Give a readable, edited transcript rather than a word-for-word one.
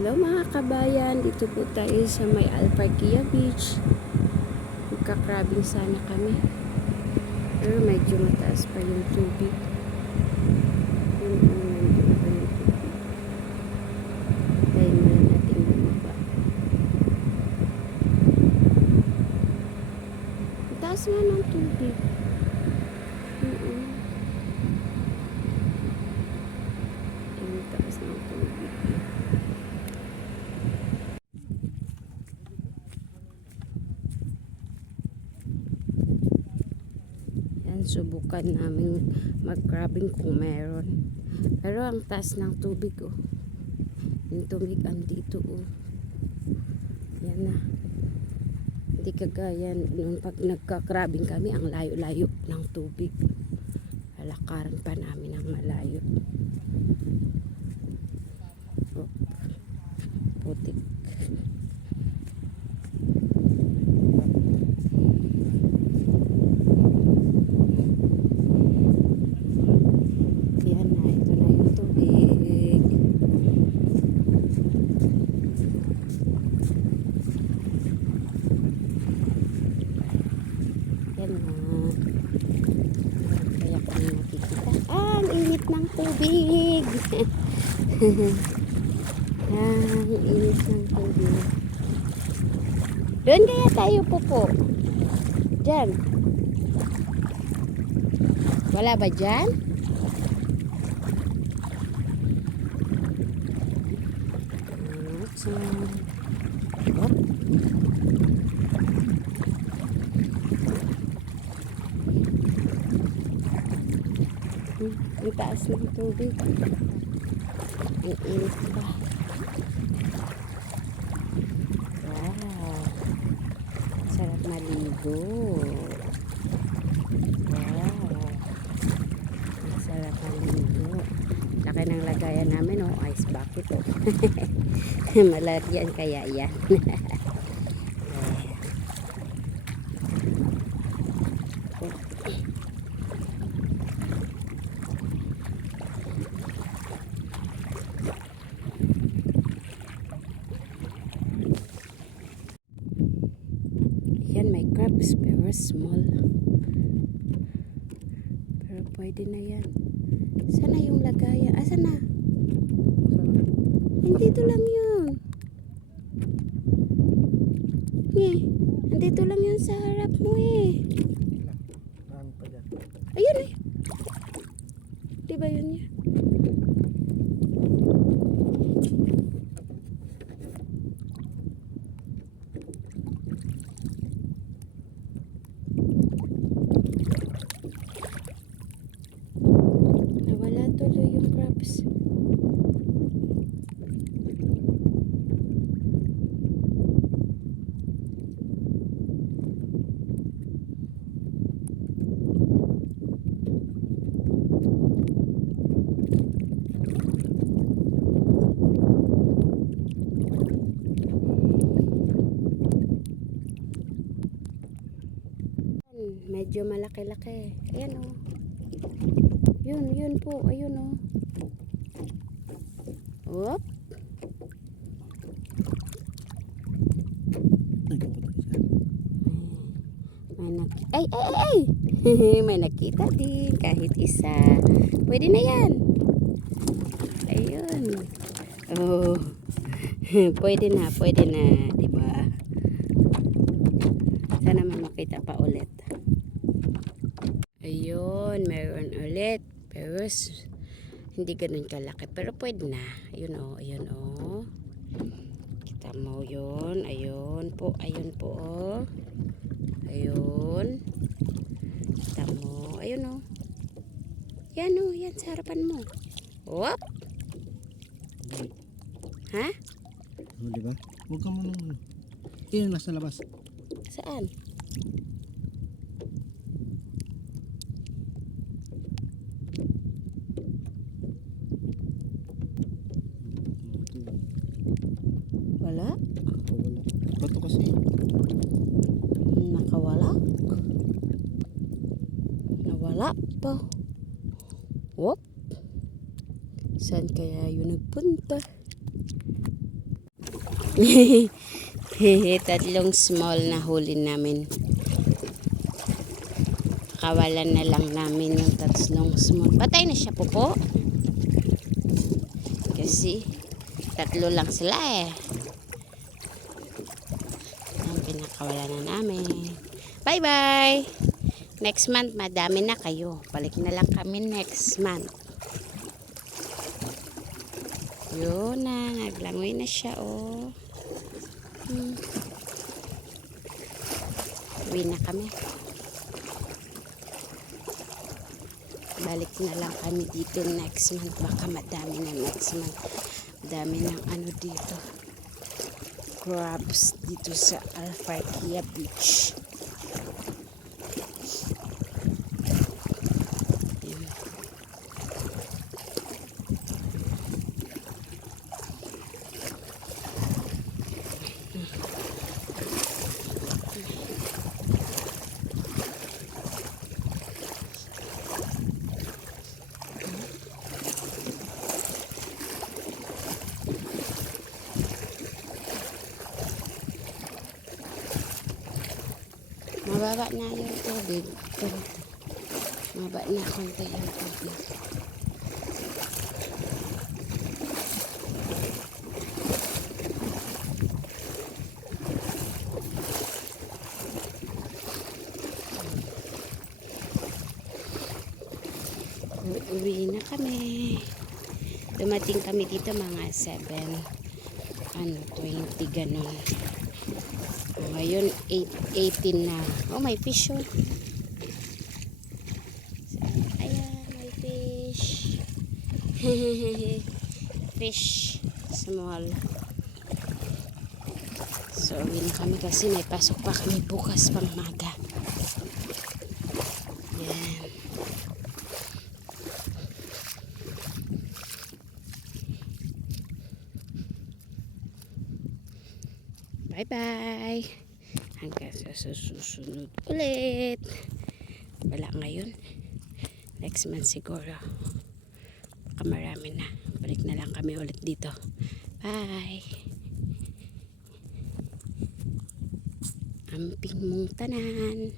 Hello mga kabayan, dito po tayo sa may Alparquia Beach. Magka-crabbing sana kami. Pero medyo mataas pa yung tubig. Medyo pa yung tubig. Tayo muna natin bumaba. Mataas nga ng tubig. Mataas ng tubig. Subukan namin mag-crabbing kung meron. Pero ang taas ng tubig, oh. Yung tubig andito, oh. Yan na. Hindi kagaya nung pag nagka-crabbing kami, ang layo-layo ng tubig. Lalakaran pa namin ang malayo. Oh. Putik. Ang init ng tubig. Ang init ng tubig. Doon kaya tayo po. Diyan. Wala ba dyan? Hop. Ang taas ng tubig. Ang init pa. Wow. Sarap maligo. Wow. Ang sarap maligo. Laki ng lagayan namin, oh. Ice bucket, oh. Malagyan kaya yan. Yan, may crabs pero small. Pero pwede na yan. Sana yung lagayan? Asan na? Nandito lang yun. Nandito lang yun sa harap mo eh. Ayun eh. Diba yun niya? Nawala tuloy yung crabs. Medyo malaki-laki. Ayan, oh. Yun po. Ayun, oh. Whoop. Ay! May nakita din. Kahit isa. Pwede na yan. Ayun. Oh. Pwede na. Diba? Sana may makita pa ulit. Ayun, meron ulit. Pero hindi ganun kalaki. Pero pwede na. Ayun oh. Kita mo yun. Ayun po oh. Ayun. Kita mo. Ayun oh. Yan sa harapan mo. Whoop. Ha? Diba? Huwag ka muna. Yan, nasa labas. Saan? Wala? Wala. Bato kasi. Nakawala? Nawala pa. Whoop. Saan kaya yun nagpunta? Tatlong small na huli namin. Kawalan na lang namin yung tatlong small. Patay na siya, Popo. Kasi tatlo lang sila eh. Ang pinakawalan na namin. Bye-bye! Next month, madami na kayo. Balik na lang kami next month. Yun na, naglangoy na siya, oh. Uwi na kami. Balik na lang kami dito next month. Baka madami na next month. Dami ng ano dito. Crabs dito sa Alfarquia Beach. Yan. Mababa na yung tubig. Mababa na konti yung tubig. Uwi na kami. Dumating kami dito mga 7:20 ganun. Ngayon 8:18 na. Oh, may fish yun. Ayan, may fish. Fish. Small. So, uwi na kami kasi may pasok pa kami bukas pang maga. Yan. Bye-bye. Hanggang sa susunod ulit. Wala ngayon. Next month siguro. Baka marami na. Balik na lang kami ulit dito. Bye. Amping mong tanan.